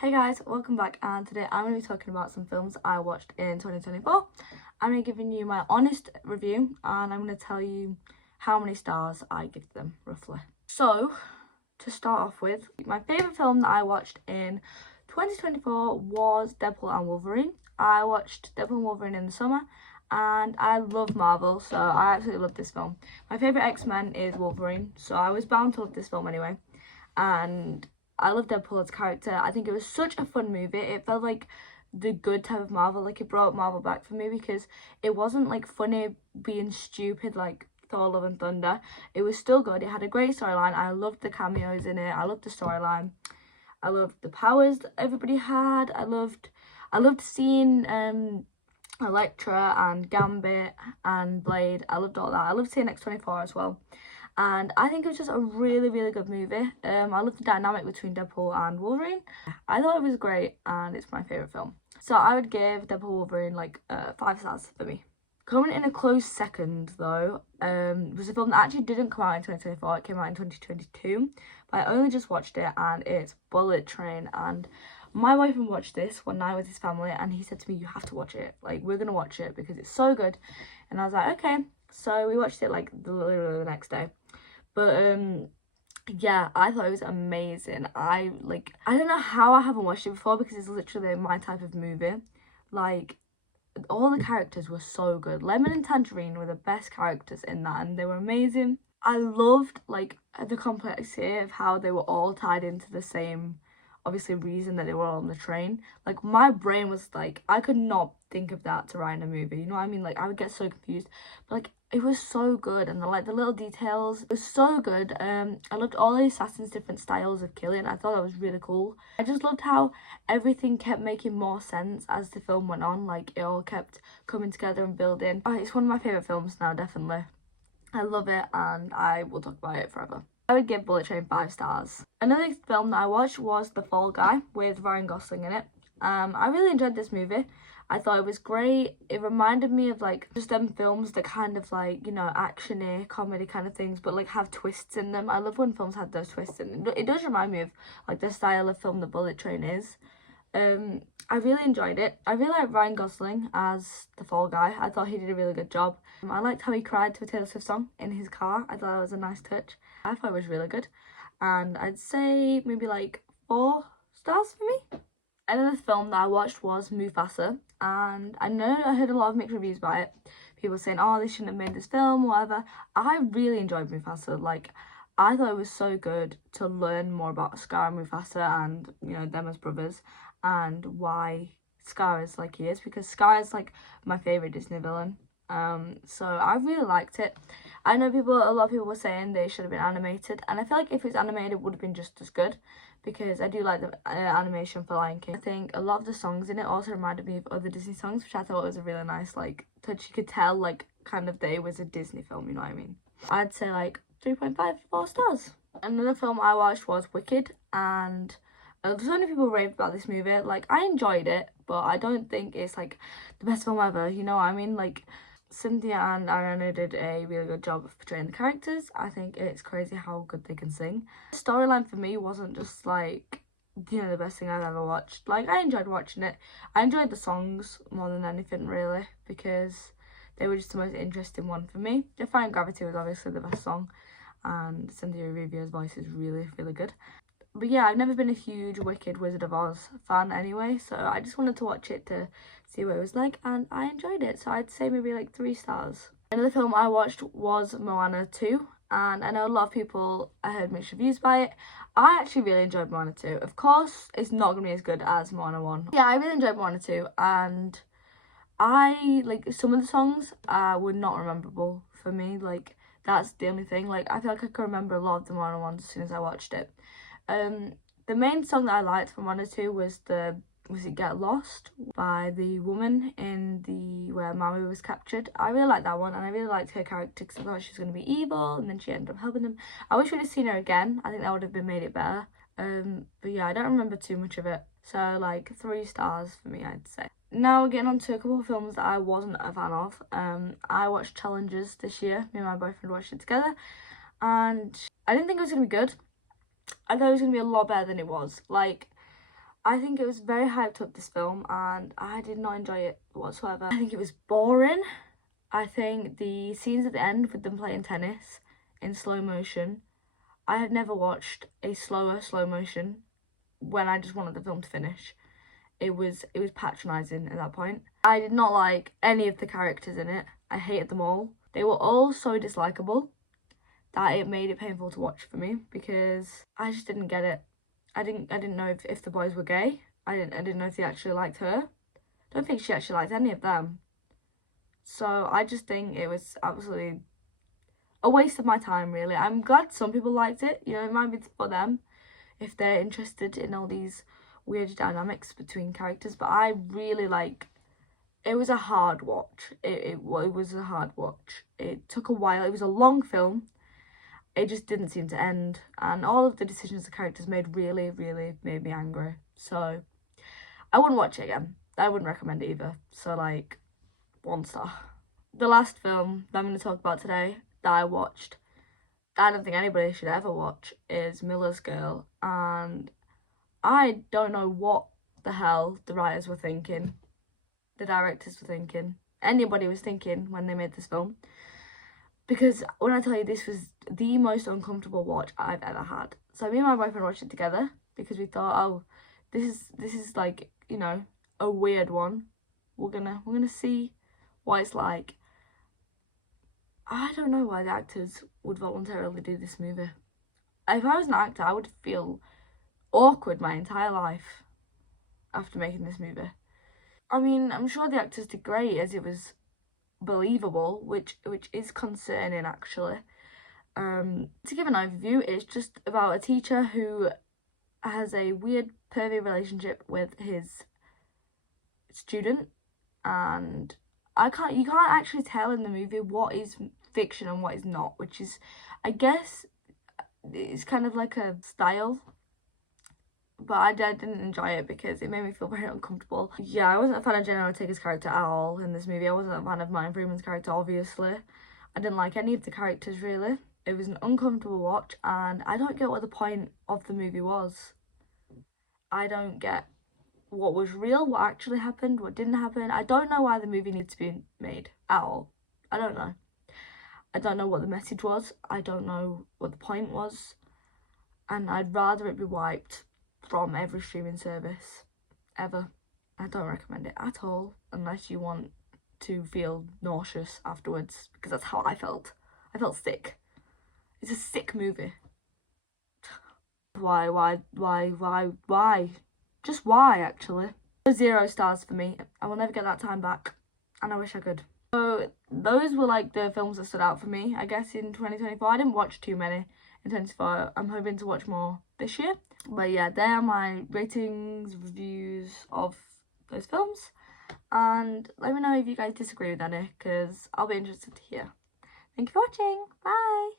Hey guys, welcome back, and today I'm going to be talking about some films I watched in 2024. I'm going to be giving you my honest review and I'm going to tell you how many stars I give them, roughly. So, to start off with, my favourite film that I watched in 2024 was Deadpool and Wolverine. I watched Deadpool and Wolverine in the summer and I love Marvel, so I absolutely love this film. My favourite X-Men is Wolverine, so I was bound to love this film anyway. And I love Deadpool as a character. I think it was such a fun movie. It felt like the good type of Marvel. Like, it brought Marvel back for me because it wasn't like funny being stupid like Thor Love and Thunder. It was still good. It had a great storyline. I loved the cameos in it. I loved the storyline. I loved the powers that everybody had. I loved seeing Elektra and Gambit and Blade. I loved all that. I loved seeing X-24 as well. And I think it was just a really, really good movie. I love the dynamic between Deadpool and Wolverine. I thought it was great and it's my favourite film. So I would give Deadpool Wolverine like 5 stars for me. Coming in a close second though, was a film that actually didn't come out in 2024. It came out in 2022. But I only just watched it and it's Bullet Train. And my boyfriend watched this one night with his family and he said to me, you have to watch it. Like, we're going to watch it because it's so good. And I was like, okay. So we watched it like literally the next day. But yeah, I thought it was amazing. I don't know how I haven't watched it before because it's literally my type of movie. Like, all the characters were so good. Lemon and Tangerine were the best characters in that and they were amazing. I loved like the complexity of how they were all tied into the same, obviously, reason that they were all on the train. Like, my brain was like, I could not think of that to write in a movie, you know what I mean? Like, I would get so confused, but like, it was so good. And the little details, it was so good. I loved all the assassins' different styles of killing. I thought that was really cool. I just loved how everything kept making more sense as the film went on. Like, it all kept coming together and building. It's one of my favourite films now, definitely. I love it and I will talk about it forever. I would give Bullet Train 5 stars. Another film that I watched was The Fall Guy with Ryan Gosling in it. I really enjoyed this movie. I thought it was great. It reminded me of like just them films that kind of like, you know, action-y, comedy kind of things, but like have twists in them. I love when films have those twists in them. It does remind me of like the style of film The Bullet Train is. I really enjoyed it. I really liked Ryan Gosling as the Fall Guy. I thought he did a really good job. I liked how he cried to a Taylor Swift song in his car. I thought that was a nice touch. I thought it was really good. And I'd say maybe like 4 stars for me. Another film that I watched was Mufasa, and I heard a lot of mixed reviews about it. People saying, oh, they shouldn't have made this film, whatever. I really enjoyed Mufasa. Like, I thought it was so good to learn more about Scar and Mufasa and, you know, them as brothers and why Scar is like he is, because Scar is like my favourite Disney villain. So I really liked it. I know a lot of people were saying they should have been animated, and I feel like if it was animated it would have been just as good, because I do like the animation for Lion King. I think a lot of the songs in it also reminded me of other Disney songs, which I thought was a really nice like touch. You could tell like kind of that it was a Disney film, you know what I mean? I'd say like 3.5, 4 stars. Another film I watched was Wicked, and so many people raved about this movie. Like, I enjoyed it, but I don't think it's like the best film ever, you know what I mean? Like, Cynthia and Ariana did a really good job of portraying the characters. I think it's crazy how good they can sing. The storyline for me wasn't just like, you know, the best thing I've ever watched. Like, I enjoyed watching it. I enjoyed the songs more than anything, really, because they were just the most interesting one for me. Defying Gravity was obviously the best song, and Cynthia Erivo's voice is really, really good. But yeah, I've never been a huge Wicked Wizard of Oz fan anyway, so I just wanted to watch it to see what it was like, and I enjoyed it, so I'd say maybe like 3 stars. Another film I watched was Moana 2, and I know a lot of people, I heard mixed reviews by it. I actually really enjoyed Moana 2. Of course, it's not going to be as good as Moana 1. Yeah, I really enjoyed Moana 2, and I, like, some of the songs were not rememberable for me. Like, that's the only thing. Like, I feel like I could remember a lot of the Moana ones as soon as I watched it. The main song that I liked from Moana 2 was it Get Lost by the woman in where Maui was captured. I really liked that one, and I really liked her character because I thought she was going to be evil and then she ended up helping them. I wish we'd have seen her again. I think that would have made it better. But yeah, I don't remember too much of it. So like 3 stars for me, I'd say. Now we're getting on to a couple of films that I wasn't a fan of. I watched Challengers this year. Me and my boyfriend watched it together, and I didn't think it was going to be good. I thought it was going to be a lot better than it was. Like, I think it was very hyped up, this film, and I did not enjoy it whatsoever. I think it was boring. I think the scenes at the end with them playing tennis in slow motion, I have never watched a slow motion when I just wanted the film to finish. It was patronising at that point. I did not like any of the characters in it. I hated them all. They were all so dislikable that it made it painful to watch for me, because I just didn't get it. I didn't know if the boys were gay. I didn't know if they actually liked her. I don't think she actually liked any of them. So I just think it was absolutely a waste of my time, really. I'm glad some people liked it. You know, it might be for them if they're interested in all these weird dynamics between characters. But I really it was a hard watch. It was a hard watch. It took a while. It was a long film. It just didn't seem to end, and all of the decisions the characters made really made me angry. So I wouldn't watch it again. I wouldn't recommend it either. So 1 star. The last film that I'm going to talk about today that I watched, I don't think anybody should ever watch, is Miller's Girl, and I don't know what the hell the writers were thinking, the directors were thinking, anybody was thinking when they made this film. Because when I tell you, this was the most uncomfortable watch I've ever had. So me and my boyfriend watched it together because we thought, oh, this is you know, a weird one. We're gonna see what it's like. I don't know why the actors would voluntarily do this movie. If I was an actor, I would feel awkward my entire life after making this movie. I mean, I'm sure the actors did great, as it was believable, which is concerning, actually. To give an overview, it's just about a teacher who has a weird pervy relationship with his student, and you can't actually tell in the movie what is fiction and what is not, which is, I guess, it's kind of like a style. But I didn't enjoy it because it made me feel very uncomfortable. Yeah, I wasn't a fan of Jenna Ortega's character at all in this movie. I wasn't a fan of Martin Freeman's character, obviously. I didn't like any of the characters, really. It was an uncomfortable watch, and I don't get what the point of the movie was. I don't get what was real, what actually happened, what didn't happen. I don't know why the movie needs to be made at all. I don't know. I don't know what the message was. I don't know what the point was. And I'd rather it be wiped from every streaming service ever. I don't recommend it at all unless you want to feel nauseous afterwards, because that's how I felt. I felt sick. It's a sick movie. Why? Just why, actually? 0 stars for me. I will never get that time back, and I wish I could. So those were the films that stood out for me, I guess, in 2024. I didn't watch too many in 2024. I'm hoping to watch more this year. But yeah, there are my ratings, reviews of those films. And let me know if you guys disagree with any, because I'll be interested to hear. Thank you for watching. Bye!